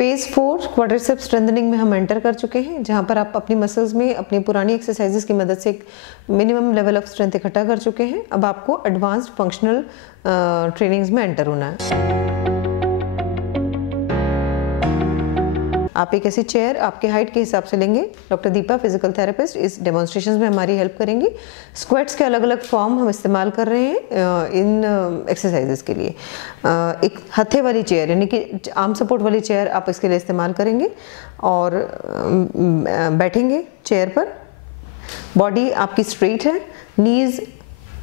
Phase 4 quadriceps strengthening में हम enter कर चुके हैं, जहां पर आप अपनी मसल्स में अपनी पुरानी एक्सरसाइजेस की मदद से एक मिनिमम लेवल ऑफ स्ट्रेंथ इकट्ठा कर चुके हैं। अब आपको एडवांस्ड फंक्शनल ट्रेनिंग्स में एंटर होना है। आप एक ऐसी चेयर आपके हाइट के हिसाब से लेंगे। डॉक्टर दीपा फिजिकल थेरेपिस्ट इस डेमोन्स्ट्रेशंस में हमारी हेल्प करेंगी। स्क्वाट्स के अलग अलग फॉर्म हम इस्तेमाल कर रहे हैं इन एक्सरसाइजेस के लिए। एक हथे वाली चेयर यानी कि आर्म सपोर्ट वाली चेयर आप इसके लिए इस्तेमाल करेंगे और बैठेंगे चेयर पर। बॉडी आपकी स्ट्रेट है, नीज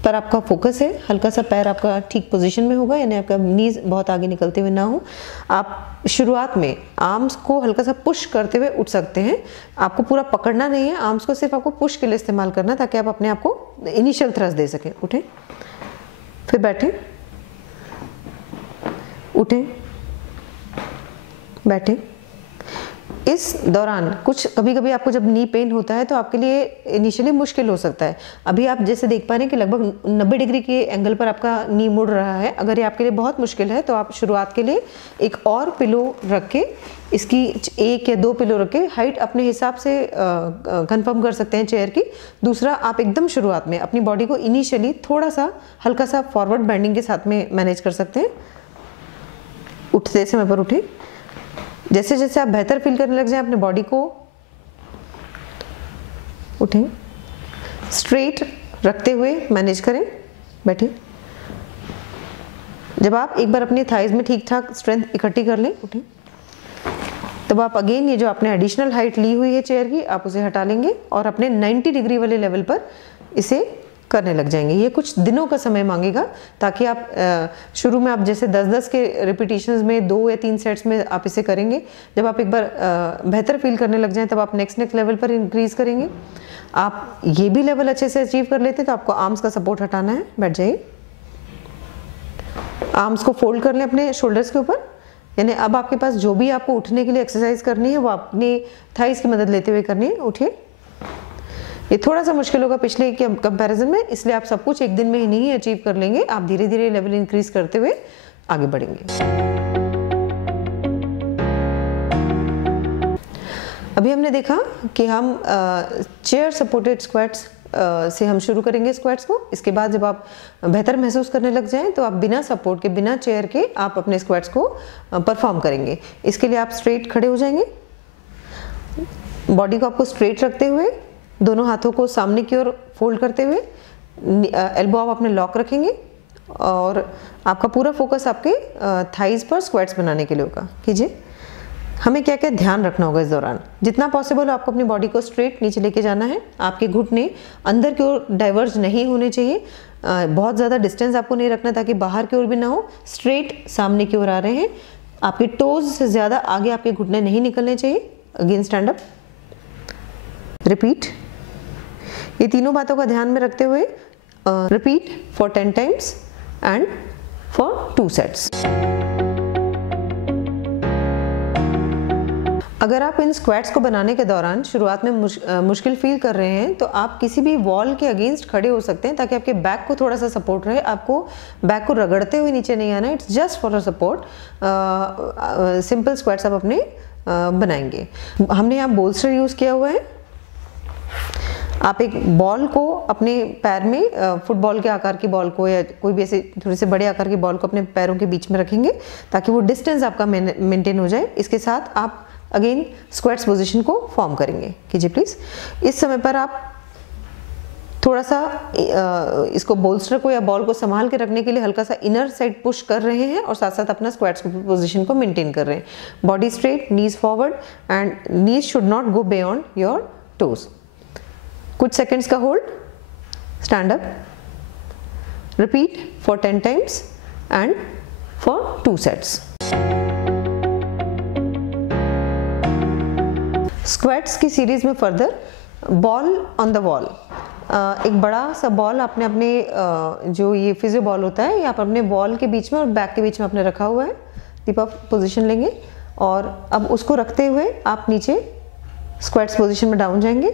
पर आपका फोकस है, हल्का सा पैर आपका ठीक पोजीशन में होगा, यानी आपका नीज बहुत आगे निकलते हुए ना हो। आप शुरुआत में आर्म्स को हल्का सा पुश करते हुए उठ सकते हैं। आपको पूरा पकड़ना नहीं है आर्म्स को, सिर्फ आपको पुश के लिए इस्तेमाल करना है ताकि आप अपने आप को इनिशियल थ्रस्ट दे सकें। उठें, फिर बैठें, उठें, बैठें। इस दौरान कुछ कभी कभी आपको जब नी पेन होता है तो आपके लिए इनिशियली मुश्किल हो सकता है। अभी आप जैसे देख पा रहे हैं कि लगभग 90 डिग्री के एंगल पर आपका नी मुड़ रहा है। अगर ये आपके लिए बहुत मुश्किल है तो आप शुरुआत के लिए एक और पिलो रख के, इसकी 1 या 2 पिलो रख के हाइट अपने हिसाब से कंफर्म कर सकते हैं चेयर की। दूसरा, आप एकदम शुरुआत में अपनी बॉडी को इनिशियली थोड़ा सा हल्का सा फॉरवर्ड बेंडिंग के साथ में मैनेज कर सकते हैं। उठते समय पर उठें। जैसे जैसे आप बेहतर फील करने लग जाएं अपने बॉडी को, उठें, स्ट्रेट रखते हुए मैनेज करें, बैठें। जब आप एक बार अपनी थाइज में ठीक ठाक स्ट्रेंथ इकट्ठी कर लें, उठें, तब आप अगेन ये जो आपने एडिशनल हाइट ली हुई है चेयर की, आप उसे हटा लेंगे और अपने 90 डिग्री वाले लेवल पर इसे करने लग जाएंगे। ये कुछ दिनों का समय मांगेगा ताकि आप शुरू में आप जैसे 10-10 के रिपीटिशंस में 2 या 3 सेट्स में आप इसे करेंगे। जब आप एक बार बेहतर फील करने लग जाएं तब आप नेक्स्ट लेवल पर इंक्रीज करेंगे। आप ये भी लेवल अच्छे से अचीव कर लेते हैं तो आपको आर्म्स का सपोर्ट हटाना है। बैठ जाइए, आर्म्स को फोल्ड कर लें अपने शोल्डर्स के ऊपर, यानी अब आपके पास जो भी आपको उठने के लिए एक्सरसाइज करनी है वो अपनी थाइस की मदद लेते हुए करनी है। उठिए। ये थोड़ा सा मुश्किल होगा पिछले के कंपैरिजन में, इसलिए आप सब कुछ एक दिन में ही नहीं अचीव कर लेंगे। आप धीरे धीरे लेवल इंक्रीज करते हुए आगे बढ़ेंगे। अभी हमने देखा कि हम चेयर सपोर्टेड स्क्वाट्स से हम शुरू करेंगे स्क्वाट्स को। इसके बाद जब आप बेहतर महसूस करने लग जाएं तो आप बिना सपोर्ट के, बिना चेयर के आप अपने स्क्वाट्स को परफॉर्म करेंगे। इसके लिए आप स्ट्रेट खड़े हो जाएंगे। बॉडी को आपको स्ट्रेट रखते हुए दोनों हाथों को सामने की ओर फोल्ड करते हुए एल्बो आप अपने लॉक रखेंगे और आपका पूरा फोकस आपके थाइज पर स्क्वाट्स बनाने के लिए होगा। कीजिए। हमें क्या क्या ध्यान रखना होगा इस दौरान? जितना पॉसिबल आपको अपनी बॉडी को स्ट्रेट नीचे लेके जाना है। आपके घुटने अंदर की ओर डाइवर्ज नहीं होने चाहिए। बहुत ज़्यादा डिस्टेंस आपको नहीं रखना ताकि बाहर की ओर भी ना हो। स्ट्रेट सामने की ओर आ रहे हैं। आपके टोज से ज़्यादा आगे आपके घुटने नहीं निकलने चाहिए। Again stand up, repeat. ये तीनों बातों का ध्यान में रखते हुए repeat for 10 times and for 2 sets. अगर आप इन स्क्वाट्स को बनाने के दौरान शुरुआत में मुश्किल फील कर रहे हैं तो आप किसी भी वॉल के अगेंस्ट खड़े हो सकते हैं ताकि आपके बैक को थोड़ा सा सपोर्ट रहे। आपको बैक को रगड़ते हुए नीचे नहीं आना, it's just for a support. Simple squats आप अपने बनाएंगे। हमने यहाँ बोल्स्टर यूज़ किया हुआ है। आप एक बॉल को अपने पैर में, फुटबॉल के आकार की बॉल को या कोई भी ऐसे थोड़े से बड़े आकार की बॉल को अपने पैरों के बीच में रखेंगे ताकि वो डिस्टेंस आपका मेंटेन हो जाए। इसके साथ आप अगेन स्क्वाट्स पोजीशन को फॉर्म करेंगे। कीजिए प्लीज़। इस समय पर आप थोड़ा सा इसको बोल्स्टर को या बॉल को संभाल के रखने के लिए हल्का सा इनर साइड पुश कर रहे हैं और साथ साथ अपना स्क्वाट्स पोजीशन को मेंटेन कर रहे हैं। Body straight, knees forward and knees should not go beyond your toes. कुछ सेकंड्स का hold, stand up, repeat for 10 times and for 2 sets. Squats की सीरीज में further ball on the wall. एक बड़ा सा बॉल आपने अपने जो ये फिजियो बॉल होता है, ये आप अपने वॉल के बीच में और बैक के बीच में आपने रखा हुआ है। टिप ऑफ पोजीशन लेंगे और अब उसको रखते हुए आप नीचे स्क्वाट्स पोजीशन में डाउन जाएंगे।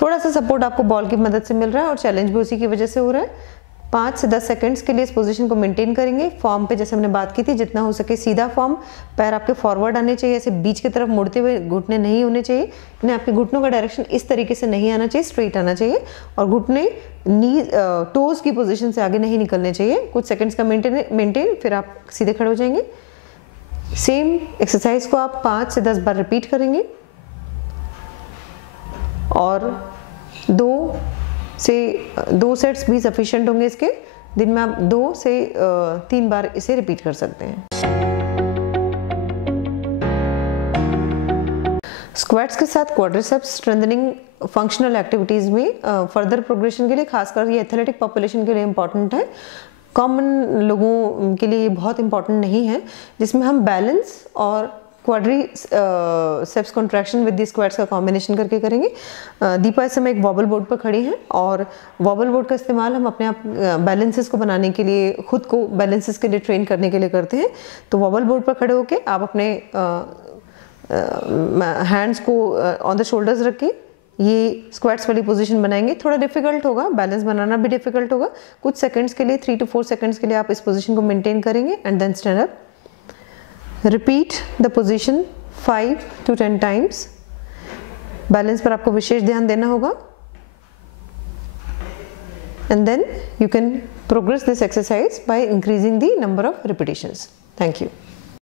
थोड़ा सा सपोर्ट आपको बॉल की मदद से मिल रहा है और चैलेंज भी उसी की वजह से हो रहा है। 5 से 10 सेकंड्स के लिए इस पोजीशन को मेंटेन करेंगे। फॉर्म पे जैसे हमने बात की थी, जितना हो सके सीधा फॉर्म, पैर आपके फॉरवर्ड आने चाहिए, ऐसे बीच की तरफ मुड़ते हुए घुटने नहीं होने चाहिए, इन्हें आपके घुटनों का डायरेक्शन इस तरीके से नहीं आना चाहिए, स्ट्रेट आना चाहिए, और घुटने नी टोज की पोजीशन से आगे नहीं निकलने चाहिए। कुछ सेकंड्स का मेंटेन, फिर आप सीधे खड़े हो जाएंगे। सेम एक्सरसाइज को आप 5 से 10 बार रिपीट करेंगे और 2 सेट्स भी सफिशिएंट होंगे इसके। दिन में आप 2 से 3 बार इसे रिपीट कर सकते हैं। स्क्वाट्स के साथ क्वाड्रिसेप्स स्ट्रेंथनिंग फंक्शनल एक्टिविटीज़ में फर्दर प्रोग्रेशन के लिए, खासकर ये एथलेटिक पॉपुलेशन के लिए इम्पॉर्टेंट है। कॉमन लोगों के लिए ये बहुत इंपॉर्टेंट नहीं है, जिसमें हम बैलेंस और quadriceps contraction with the squats का कॉम्बिनेशन करके करेंगे। दीपा इस समय एक वॉबल बोर्ड पर खड़ी हैं और वॉबल बोर्ड का इस्तेमाल हम अपने आप बैलेंसेस को बनाने के लिए, खुद को बैलेंसेस के लिए ट्रेन करने के लिए करते हैं। तो वॉबल बोर्ड पर खड़े होकर आप अपने हैंड्स को ऑन द शोल्डर्स रख के ये स्क्वाट्स वाली पोजीशन बनाएंगे। थोड़ा डिफिकल्ट होगा, बैलेंस बनाना भी डिफिकल्ट होगा। कुछ सेकंड्स के लिए, 3 to 4 सेकंड्स के लिए आप इस पोजीशन को मेंटेन करेंगे and then stand up. Repeat the position 5 to 10 times. Balance पर आपको विशेष ध्यान देना होगा and then you can progress this exercise by increasing the number of repetitions. Thank you.